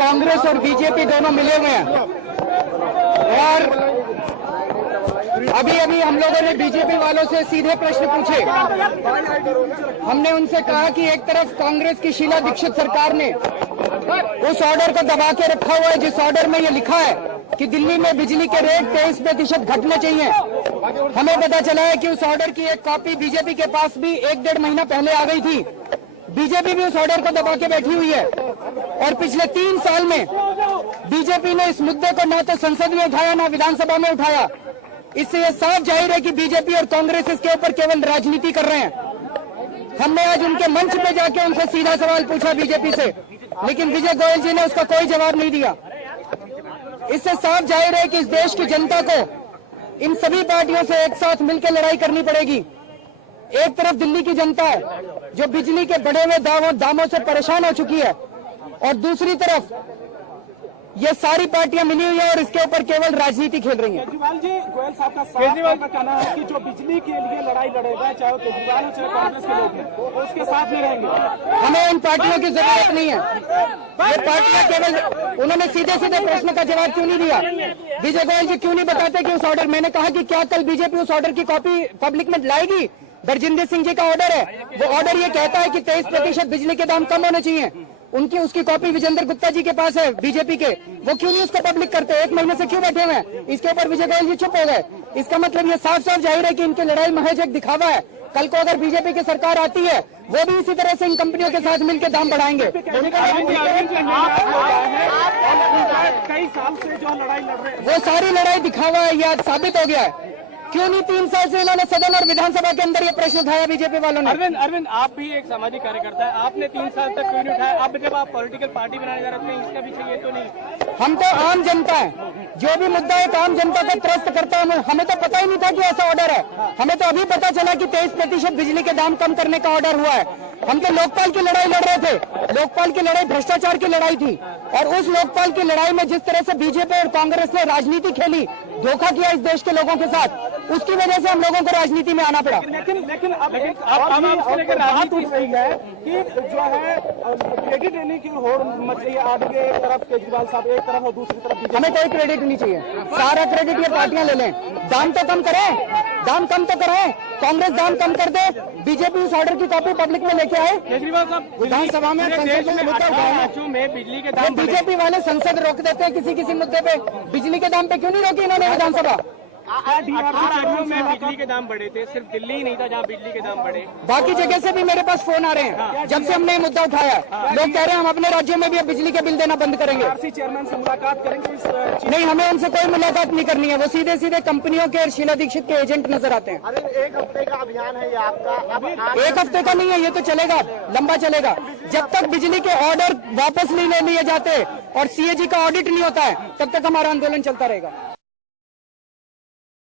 कांग्रेस और बीजेपी दोनों मिले हुए हैं और अभी अभी हम लोगों ने बीजेपी वालों से सीधे प्रश्न पूछे। हमने उनसे कहा कि एक तरफ कांग्रेस की शीला दीक्षित सरकार ने उस ऑर्डर को दबा के रखा हुआ है जिस ऑर्डर में ये लिखा है कि दिल्ली में बिजली के रेट 23% घटने चाहिए। हमें पता चला है कि उस ऑर्डर की एक कॉपी बीजेपी के पास भी 1-1.5 महीना पहले आ गई थी। बीजेपी भी उस ऑर्डर को दबा के बैठी हुई है और पिछले 3 साल में बीजेपी ने इस मुद्दे को न तो संसद में उठाया न विधानसभा में उठाया। इससे यह साफ जाहिर है कि बीजेपी और कांग्रेस इसके ऊपर केवल राजनीति कर रहे हैं। हमने आज उनके मंच पे जाके उनसे सीधा सवाल पूछा बीजेपी से, लेकिन विजय गोयल जी ने उसका कोई जवाब नहीं दिया। इससे साफ जाहिर है कि इस देश की जनता को इन सभी पार्टियों से एक साथ मिलकर लड़ाई करनी पड़ेगी। एक तरफ दिल्ली की जनता है जो बिजली के बढ़े हुए दामों से परेशान हो चुकी है और दूसरी तरफ ये सारी पार्टियां मिली हुई है और इसके ऊपर केवल राजनीति खेल रही हैं। केजरीवाल जी, गोयल साहब का केजरीवाल का कहना है कि जो बिजली के लिए लड़ाई लड़ेगा, चाहे केजरीवाल हो चाहे कांग्रेस के लोग हैं, वो उसके साथ में रहेंगे। हमें इन पार्टियों की जरूरत नहीं है। ये पार्टियां केवल, उन्होंने सीधे सीधे प्रश्न का जवाब क्यों नहीं दिया? विजय गोयल जी क्यों नहीं बताते कि उस ऑर्डर, मैंने कहा कि क्या कल बीजेपी उस ऑर्डर की कॉपी पब्लिक में लाएगी? बरजिंदर सिंह जी का ऑर्डर है, वो ऑर्डर ये कहता है कि 23% बिजली के दाम कम होने चाहिए। उसकी कॉपी विजेंद्र गुप्ता जी के पास है बीजेपी के, वो क्यों नहीं उसको पब्लिक करते? 1 महीने से क्यों बैठे हुए हैं? इसके ऊपर विजय गोयल जी चुप हो गए। इसका मतलब ये साफ साफ जाहिर है कि इनकी लड़ाई महज एक दिखावा है। कल को अगर बीजेपी की सरकार आती है वो भी इसी तरह से इन कंपनियों के साथ मिलकर दाम बढ़ाएंगे। कई साल से जो लड़ाई लड़ रहे हैं वो सारी लड़ाई दिखावा है, ये आज साबित हो गया है। क्यों नहीं 3 साल से इन्होंने सदन और विधानसभा के अंदर ये प्रश्न उठाया बीजेपी वालों ने? अरविंद, आप भी एक सामाजिक कार्यकर्ता है, आपने 3 साल तक क्यों नहीं उठाया? अब जब आप पॉलिटिकल पार्टी बनाने जा रहे हैं, इसका पीछे ये तो नहीं? हम तो आम जनता है, जो भी मुद्दा एक आम जनता को त्रस्त करता है। हमें तो पता ही नहीं था कि ऐसा ऑर्डर है। हमें तो अभी पता चला कि 23% बिजली के दाम कम करने का ऑर्डर हुआ है। हम तो लोकपाल की लड़ाई लड़ रहे थे। लोकपाल की लड़ाई भ्रष्टाचार की लड़ाई थी और उस लोकपाल की लड़ाई में जिस तरह से बीजेपी और कांग्रेस ने राजनीति खेली, धोखा किया इस देश के लोगों के साथ, उसकी वजह से हम लोगों को राजनीति में आना पड़ा। लेकिन बात उठ रही है कि जो है क्रेडिट लेने की होड़ मच रही है। आगे एक तरफ केजरीवाल साहब, एक तरफ और दूसरी तरफ हमें कोई क्रेडिट नहीं चाहिए, सारा क्रेडिट ये पार्टियां ले लें। दाम तो कम करें, दाम कम तो करें। कांग्रेस दाम कम कर दे, बीजेपी उस ऑर्डर की कॉपी पब्लिक में लेके आए। केजरीवाल साहब विधानसभा में संसद में मुद्दा उठाया, में बिजली के दाम बीजेपी वाले संसद रोक देते हैं किसी किसी मुद्दे पे। बिजली के दाम पे क्यों नहीं रोकी इन्होंने विधानसभा? 18 में बिजली के दाम बढ़े थे, सिर्फ दिल्ली ही नहीं था जहाँ बिजली के दाम बढ़े, बाकी जगह से भी मेरे पास फोन आ रहे हैं। जब से हमने ये मुद्दा उठाया, लोग कह रहे हैं हम अपने राज्यों में भी अब बिजली के बिल देना बंद करेंगे। चेयरमैन से मुलाकात करेंगे इस नहीं, हमें उनसे कोई मुलाकात नहीं करनी है। वो सीधे सीधे कंपनियों के और शीला दीक्षित के एजेंट नजर आते हैं। अरे 1 हफ्ते का अभियान है ये आपका? 1 हफ्ते का नहीं है, ये तो चलेगा, लंबा चलेगा। जब तक बिजली के ऑर्डर वापस नहीं ले लिए जाते और सीएजी का ऑडिट नहीं होता है, तब तक हमारा आंदोलन चलता रहेगा।